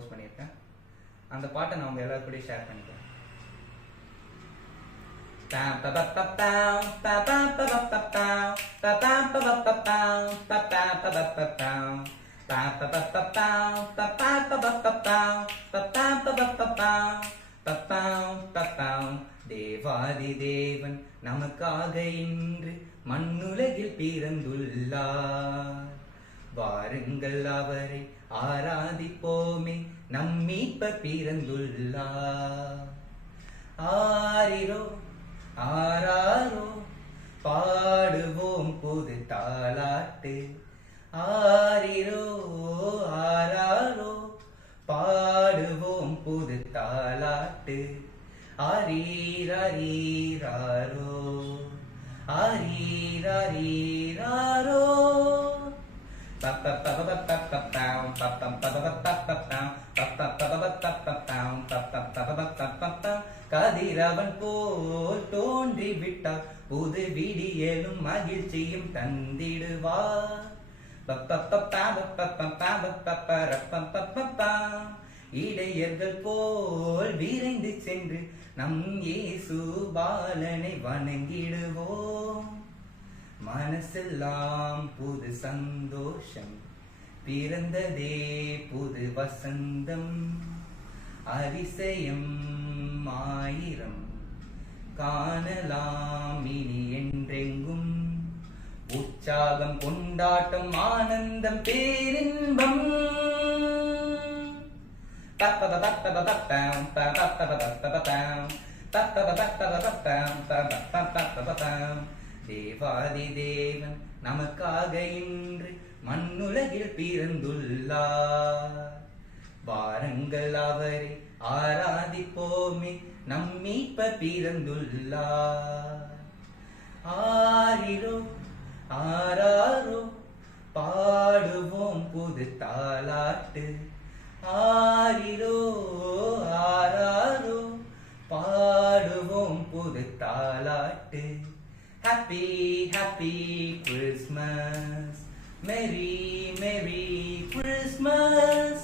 Compose பண்ணியிருக்கேன். அந்த பாட்டை நான் உங்கள் எல்லாரும் கூடயும் ஷேர் பண்ணிக்கிறேன். தேவாதி தேவன் நமக்காக இன்று மண்ணுலகில் பிறந்துள்ளார். வாருங்கள் அவரை ஆராதிப்போமே, நம் மீட்பர் பிறந்துள்ளார். ஆரிரோ ஆராரோ பாடுவோம் புது தாலாட்டு. ஆரிரோ ஆராரோ பாடுவோம் புது தாலாட்டு. ஆரீரீராரோ ஆரீரீராரோ கதிரவன் போல் தோன்றி விட்டார், புது விடியலும் மகிழ்ச்சியும் தந்திடுவார். இடையர்கள் போல் விரைந்து சென்று நம் இயேசு பாலனை வணங்கிடுவோம். மனசெல்லாம் புது சந்தோஷம், பிறந்ததே புது வசந்தம். அதிசயம் ஆயிரம் காணலாம் இனி என்றெங்கும். உற்சாகம் கொண்டாட்டம் ஆனந்தம் பேரின்பம். தேவாதி தேவன் நமக்காக இன்று மண்ணுலகில் பிறந்துள்ளார். வாருங்கள் அவரை ஆராதிப்போமே, நம் மீட்பர் பிறந்துள்ளார். ஆரிரோ ஆராரோ பாடுவோம் புது தாலாட்டு. ஆரிரோ ஆராரோ பாடுவோம் புது தாலாட்டு. Happy, happy Christmas. Merry, merry Christmas.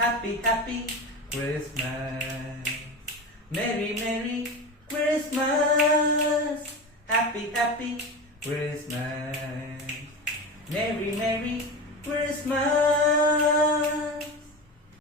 Happy, happy Christmas. Merry, merry Christmas. Happy, happy Christmas. Merry, merry Christmas.